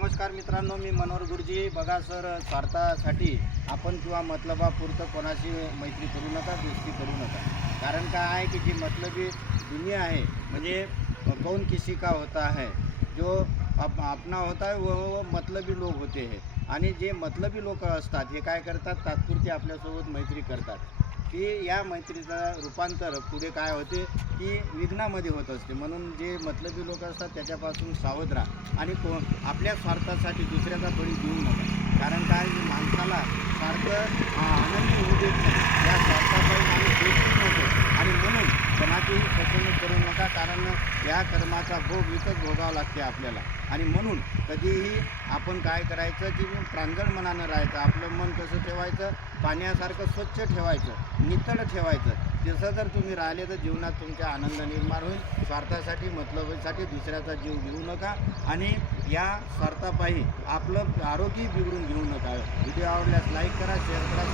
नमस्कार मित्रांनो, मी मनोहर गुरुजी. बघा सर, स्वार्थासाठी आपण किंवा मतलबापुरतं कोणाशी मैत्री करू नका, दोस्ती करू नका. कारण काय आहे की जी मतलबी दुनिया आहे, म्हणजे कौन किसी का होता है, जो अपना होता है वो मतलबी लोक होते हैं. आणि जे मतलबी लोक असतात हे काय करतात, तात्पुरती आपल्यासोबत मैत्री करतात, की या मैत्रीचं रूपांतर पुढे काय होते की विघ्नामध्ये होत असते. म्हणून जे मतलबी लोक असतात त्याच्यापासून सावध राहा आणि आपल्या स्वार्थासाठी दुसऱ्याचा बळी देऊ नका. कारण काय, माणसाला स्वार्थ आनंदी होऊ देत नाही, या स्वार्थापायी माणूस देखील होतो. आणि म्हणून कोणाचीही फसवणूक करू नका, कारण या कर्माचा भोग विकत भोगावा लागते आपल्याला. आणि म्हणून कधीही आपण काय करायचं की प्रांजळ मनानं राहायचं. आपलं मन कसं ठेवायचं, पाण्यासारखं स्वच्छ ठेवायचं, नितळ ठेवायचं. तसं जर तुम्ही राहिले तर जीवनात तुमचा आनंद निर्माण होईल. स्वार्थासाठी, मतलबीसाठी दुसऱ्याचा जीव घेऊ नका आणि या स्वार्थापायी आपलं आरोग्य बिघडून घेऊ नका. व्हिडिओ आवडल्यास लाईक करा, शेअर करा.